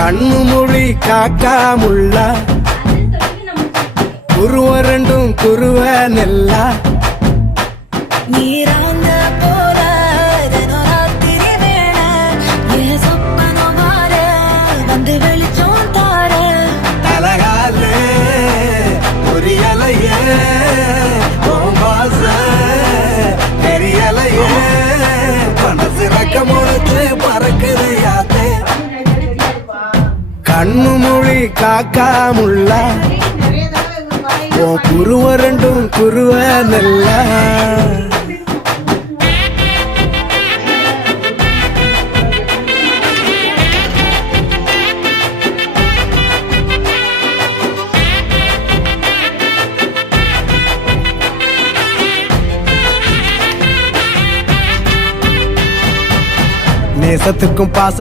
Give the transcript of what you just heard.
கண்ணு மொழி காக்காமுள்ள குருவ ரெண்டும் குருவ நெல்லா நீராங்க போல ராத்திரி வேண என் சொப்பனம் மாற வந்து வெளிச்சம் தார அழகாலே புரியலையே பாச தெரியலையே மனசு ரக்கமுழுத்து பறக்குது யாத்தே கண்ணு மொழி காக்காமுள்ள குருவ ரெண்டும் குருவ நெல்லா நேசத்துக்கும் பாச